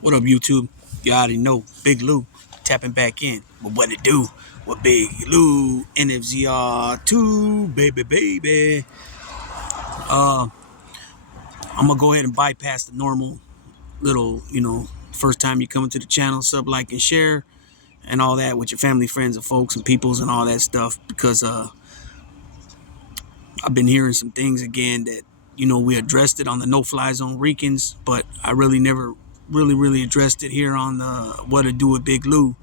What up, YouTube? You already know, Big Lou tapping back in. But what it do? What Big Lou NFZR2, baby. Uh, I'm gonna go ahead and bypass the normal little, first time you come into the channel, sub, like, and share, and all that with your family, friends, and folks, and peoples, and all that stuff. Because I've been hearing some things again that we addressed it on the no-fly zone Ricans, but I really never really addressed it here on the what to do with Big Lou.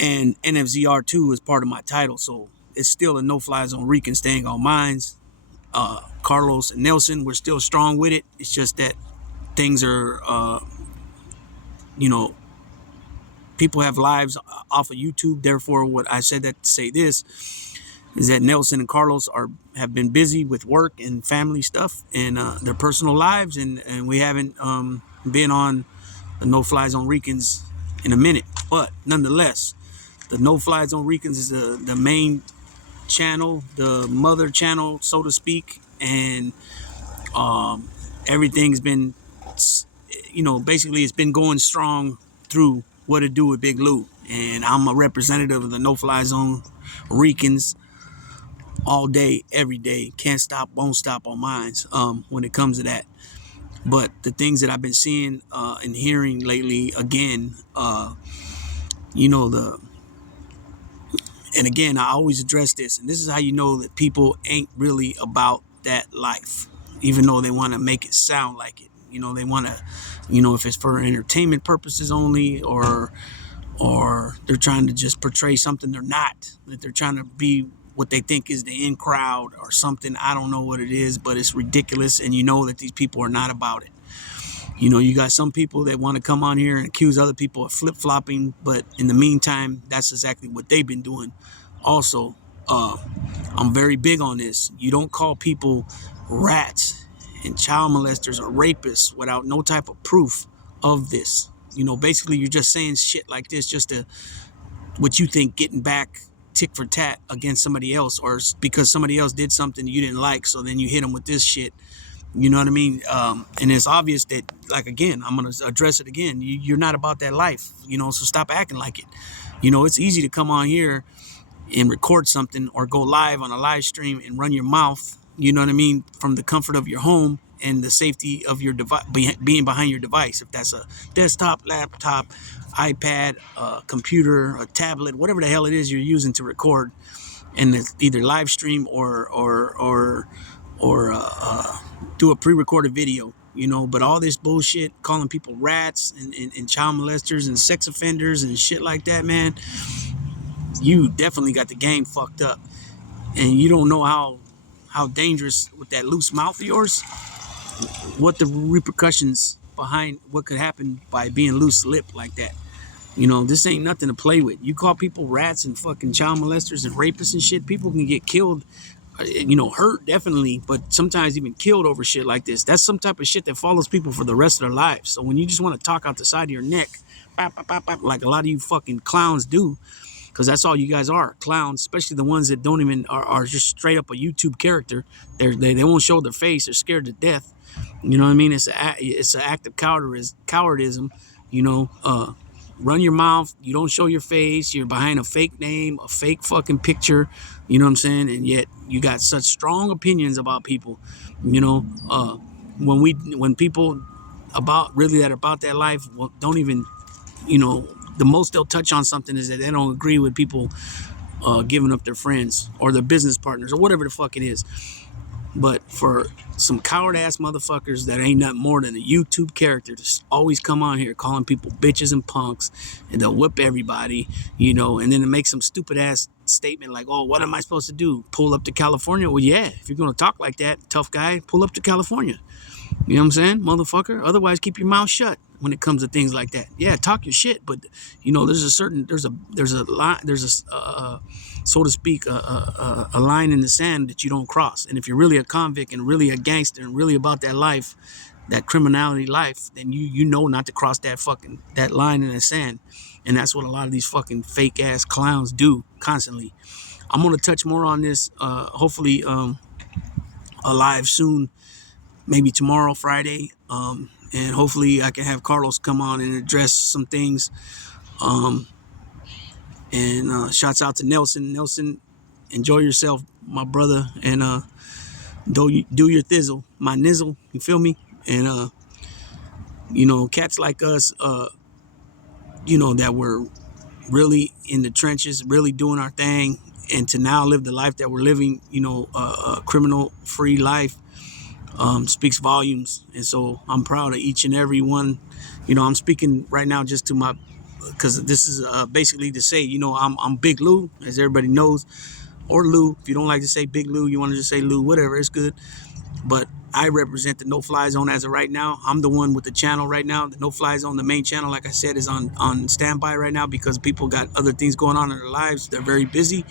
And NFZR2 is part of my title, so it's still a no-fly zone Rican staying on mines. Carlos and Nelson, we're still strong with it. It's just that things are, you know, people have lives off of YouTube. Therefore, what I said that to say this is that Nelson and Carlos have been busy with work and family stuff and their personal lives, and we haven't been on the no-fly zone Ricans in a minute. But nonetheless, the no-fly zone Ricans is the main channel, the mother channel, so to speak, and everything's been, basically it's been going strong through what to do with Big Lou. And I'm a representative of the no-fly zone Ricans all day, every day. Can't stop, won't stop on mines when it comes to that. But the things that I've been seeing and hearing lately, again, the and again, I always address this, and this is how you know that people ain't really about that life, even though they want to make it sound like it. They want to, if it's for entertainment purposes only, or they're trying to just portray something they're not, that they're trying to be what they think is the in crowd or something. I don't know what it is, but it's ridiculous, and you know that these people are not about it. You got some people that want to come on here and accuse other people of flip-flopping, but in the meantime, that's exactly what they've been doing. Also, I'm very big on this. You don't call people rats and child molesters or rapists without no type of proof of this. Basically, you're just saying shit like this just to, what you think, getting back tick for tat against somebody else, or because somebody else did something you didn't like, so then you hit them with this shit. You know what I mean? And it's obvious that, like, again, I'm going to address it again. You're not about that life, so stop acting like it. It's easy to come on here and record something or go live on a live stream and run your mouth, you know what I mean, from the comfort of your home and the safety of your device, being behind your device. If that's a desktop, laptop, iPad, computer, a tablet, whatever the hell it is you're using to record, and it's either live stream or do a pre-recorded video, but all this bullshit, calling people rats and child molesters and sex offenders and shit like that, man, you definitely got the game fucked up. And you don't know how dangerous, with that loose mouth of yours, what the repercussions behind what could happen by being loose-lipped like that. This ain't nothing to play with. You call people rats and fucking child molesters and rapists and shit, people can get killed, hurt definitely, but sometimes even killed over shit like this. That's some type of shit that follows people for the rest of their lives. So when you just want to talk out the side of your neck, bop, bop, bop, bop, like a lot of you fucking clowns do, because that's all you guys are, clowns, especially the ones that don't even are just straight up a YouTube character. They won't show their face. They're scared to death. You know what I mean? It's an act of cowardism. Run your mouth. You don't show your face. You're behind a fake name, a fake fucking picture. You know what I'm saying? And yet you got such strong opinions about people. When people about really that about that life, well, don't even, the most they'll touch on something is that they don't agree with people giving up their friends or their business partners or whatever the fuck it is. But for some coward ass motherfuckers that ain't nothing more than a YouTube character to always come on here calling people bitches and punks, and they'll whip everybody, and then to make some stupid ass statement like, oh, what am I supposed to do? Pull up to California? Well, yeah, if you're going to talk like that, tough guy, pull up to California. You know what I'm saying, motherfucker? Otherwise, keep your mouth shut when it comes to things like that. Yeah, talk your shit, but there's a so to speak, a line in the sand that you don't cross. And if you're really a convict and really a gangster and really about that life, that criminality life, then you know not to cross that line in the sand. And that's what a lot of these fucking fake ass clowns do constantly. I'm gonna touch more on this, hopefully, alive soon. Maybe tomorrow, Friday, and hopefully I can have Carlos come on and address some things. Um, and shouts out to Nelson. Nelson, enjoy yourself, my brother, and do your thizzle, my nizzle. You feel me? And cats like us, that were really in the trenches, really doing our thing, and to now live the life that we're living, a criminal-free life, speaks volumes. And so I'm proud of each and every one. I'm speaking right now just to my, because this is basically to say, I'm Big Lou, as everybody knows, or Lou. If you don't like to say Big Lou, you want to just say Lou, whatever, it's good. But I represent the no-fly zone as of right now. I'm the one with the channel right now. The no-fly zone, the main channel, like I said, is on standby right now because people got other things going on in their lives. They're very busy.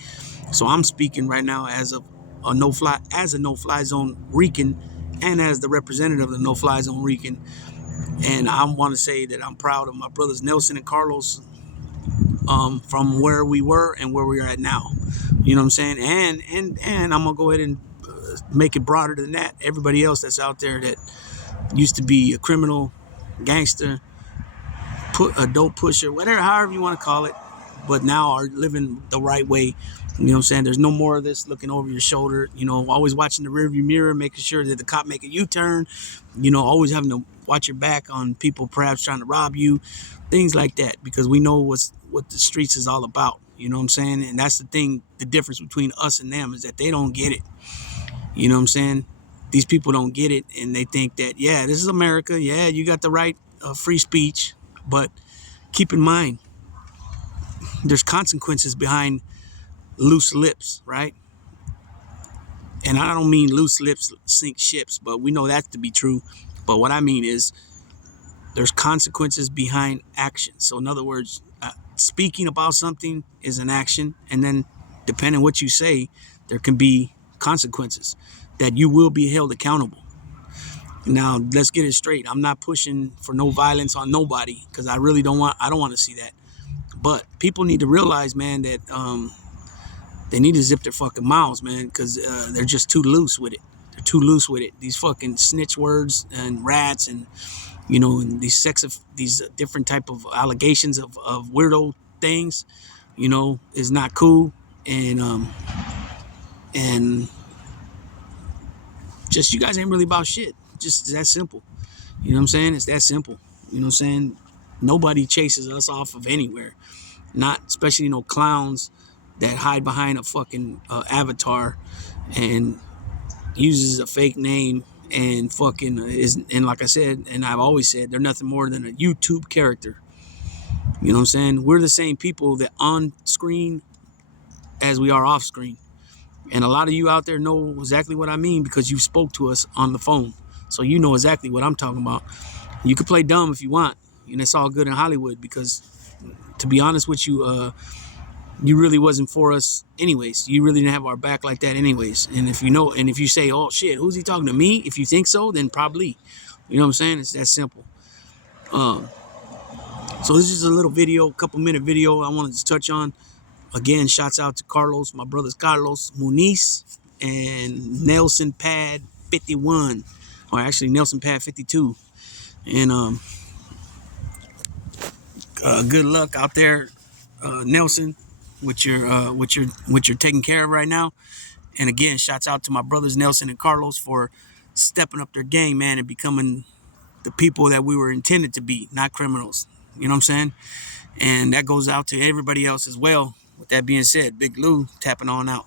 So I'm speaking right now as a no-fly zone Rican, and as the representative of the no-fly zone Rican. And I want to say that I'm proud of my brothers Nelson and Carlos, from where we were and where we are at now. You know what I'm saying? And I'm gonna go ahead and make it broader than that. Everybody else that's out there that used to be a criminal, gangster, a dope pusher, whatever, however you want to call it, but now are living the right way. You know what I'm saying? There's no more of this looking over your shoulder, always watching the rearview mirror, making sure that the cop make a U-turn, always having to watch your back on people perhaps trying to rob you, things like that, because we know what the streets is all about. You know what I'm saying? And that's the thing, the difference between us and them is that they don't get it. You know what I'm saying? These people don't get it, and they think that, yeah, this is America. Yeah, you got the right of free speech, but keep in mind, there's consequences behind loose lips, right? And I don't mean loose lips sink ships, but we know that to be true. But what I mean is there's consequences behind action. So in other words, speaking about something is an action, and then depending on what you say, there can be consequences that you will be held accountable. Now, let's get it straight. I'm not pushing for no violence on nobody because I really don't want to see that. But people need to realize, man, that they need to zip their fucking mouths, man, because they're just too loose with it. They're too loose with it. These fucking snitch words and rats and, and these different type of allegations of weirdo things, is not cool. And just, you guys ain't really about shit. Just that simple. You know what I'm saying? It's that simple. You know what I'm saying? Nobody chases us off of anywhere. Not especially, clowns that hide behind a fucking avatar and uses a fake name and fucking and like I said, and I've always said, they're nothing more than a YouTube character. You know what I'm saying? We're the same people that on screen as we are off screen. And a lot of you out there know exactly what I mean because you spoke to us on the phone. So you know exactly what I'm talking about. You can play dumb if you want, and it's all good in Hollywood because, to be honest with you, you really wasn't for us anyways. You really didn't have our back like that anyways. And if you say, oh shit, who's he talking to, me? If you think so, then probably. You know what I'm saying? It's that simple. So this is a little video, couple minute video I wanted to touch on. Again, shouts out to Carlos, my brothers Carlos Muniz and Nelson Pad 51, or actually Nelson Pad 52. And good luck out there, Nelson, with what you're taking care of right now. And again, shouts out to my brothers Nelson and Carlos for stepping up their game, man, and becoming the people that we were intended to be, not criminals. You know what I'm saying? And that goes out to everybody else as well. With that being said, Big Lou tapping on out.